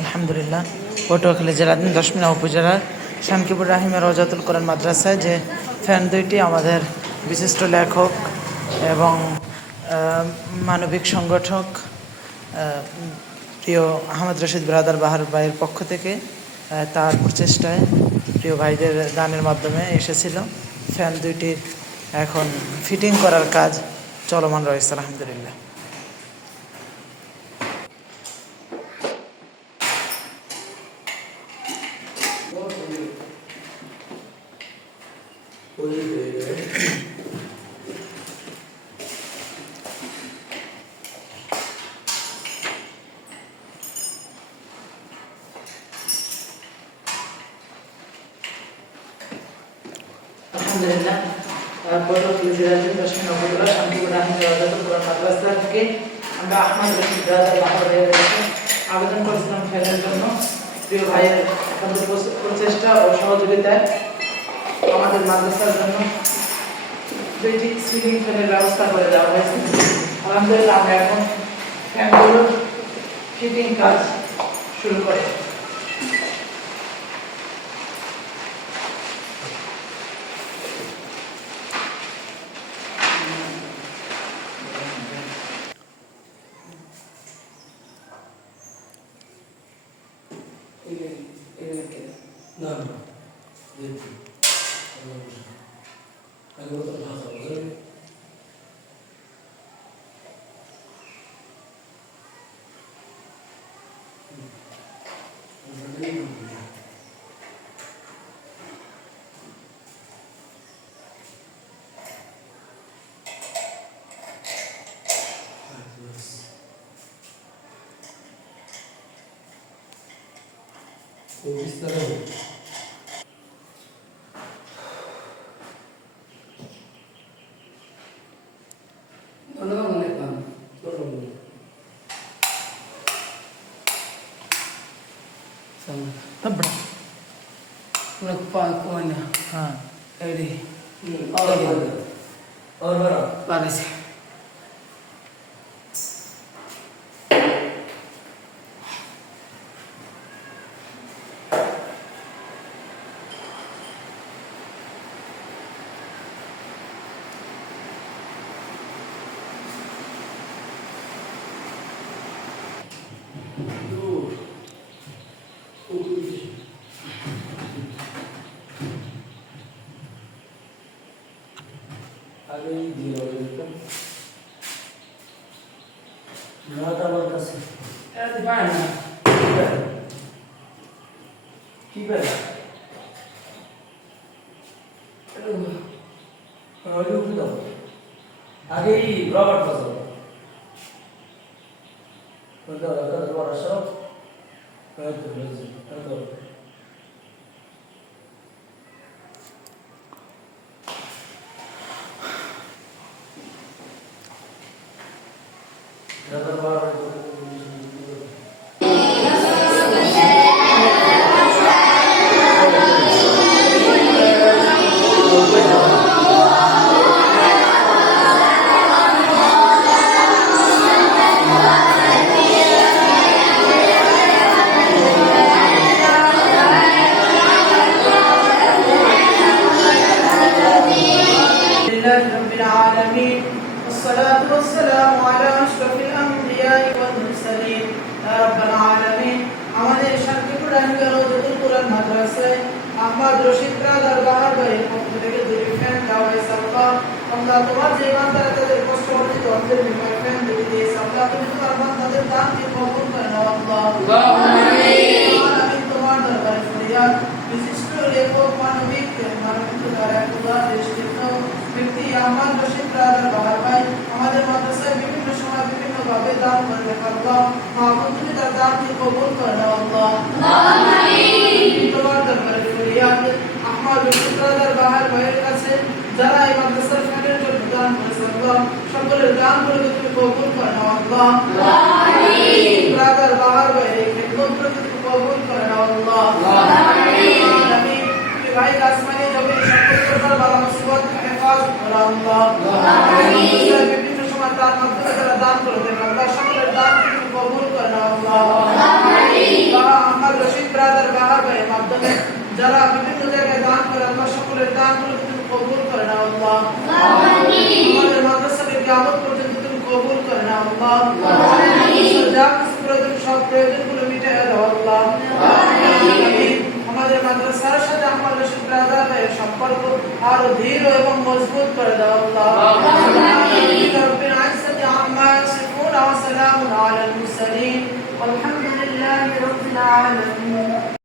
আলহামদুলিল্লাহ, পটুয়াখালী জেলাধীন দশমিনা উপজেলার শানকিপুর রাহিমের রওজাতুল কোরআন মাদ্রাসায় যে ফ্যান দুইটি আমাদের বিশিষ্ট লেখক এবং মানবিক সংগঠক প্রিয় আহমদ রশিদ ব্রাদার বাহার ভাইয়ের পক্ষ থেকে তার প্রচেষ্টায় প্রিয় ভাইদের দানের মাধ্যমে এসেছিল। ফ্যান দুইটির এখন ফিটিং করার কাজ চলমান রয়েছে আলহামদুলিল্লাহ। আলহামদুলিল্লাহ, পটুয়াখালী জেলাধীন দশমিনা উপজেলা শানকিপুর রাহিমের রওজাতুল কোরআন মাদ্রাসা থেকে আমরা আহমদ রশিদ ব্রাদার বাহার ভাইয়ের কাছে আবেদন করেছিলাম ফ্যানের জন্য। প্রিয় ভাইয়ের প্রচেষ্টা ও সহযোগিতায় আমাদের মাদ্রাসার জন্য দুইটি সিলিং ফ্যানের ব্যবস্থা করে দেওয়া হয়েছে। আলহামদুলিল্লাহ, আমরা এখন ফ্যানগুলোর ফিটিং কাজ শুরু করি। আমাদের শানকিপুর রাহিমের রওজাতুল কোরআন মাদ্রাসায় আহমদ রশিদ ব্রাদার বাহার ভাইয়ের পক্ষ থেকে দুটি ফ্যান দেওয়া হয়েছে। আল্লাহ, তোমার যে বান্দারা তাদের কষ্ট অর্জিত অর্থের বিনিময়ে ফ্যান দুটি দিয়েছে, আল্লাহ তুমি তোমার বান্দাদের দানকে কবুল করে নাও। আল্লাহ, আমিন। তোমার দরবারে ফরিয়াদ, বিশিষ্ট লেখক মানবিক ব্যক্তি আহমদ রশিদ ব্রাদার বাহার ভাই আমাদের মাদ্রাসায় বিভিন্ন সময় বিভিন্ন ভাবে দান করে থাকেন। আল্লাহ, মাহমুদ তুমি তার দানকে কবুল করে নাও। আল্লাহ, তোমার দরবারে ফরিয়াদ, আহমদ রশিদ ব্রাদার বাহার ভাইয়ের কাছে যারা এই মাদ্রাসার ফ্যানের জন্য দান করেছে, আল্লাহ সকলের দানগুলোকে তুমি কবুল করে নাও। আল্লাহ, ব্রাদার বাহার ভাইয়ের এই খেদমতগুলোকে তুমি কবুল করে নাও। আল্লাহ, আমিন। ভাই আসমানি জমিন সকল প্রকার বালা মুসিবত হেফাজত করো। আল্লাহ, বিভিন্ন সময় তার মাধ্যমে যারা দান করে দেন, আল্লাহ সকলের দানকে তুমি কবুল করে নাও। আল্লাহ, ব্রাদার বাহার ভাইয়ের মাধ্যমে যারা বিভিন্ন জায়গায় দান করে আল্লাহ সকলের দানগুলো তুমি কবুল করে নাও আল্লাহ। আমাদের মাদ্রাসাকে কিয়ামত পর্যন্ত তুমি কবুল করে নাও আল্লাহ। যা কিছু প্রয়োজন সব প্রয়োজনগুলো মিটিয়ে দাও আল্লাহ। আমাদের মাদ্রাসার সাথে আমার রশিদ ব্রাদার ভাইয়ের সম্পর্ক আরো দৃঢ় এবং মজবুত করে দাও আল্লাহ। রব্বিল ইজ্জতি আম্মা ইয়াসিফুন ওয়া সালামুন আলাল মুরসালিন ওয়ালহামদুলিল্লাহি রাব্বিল আলামিন।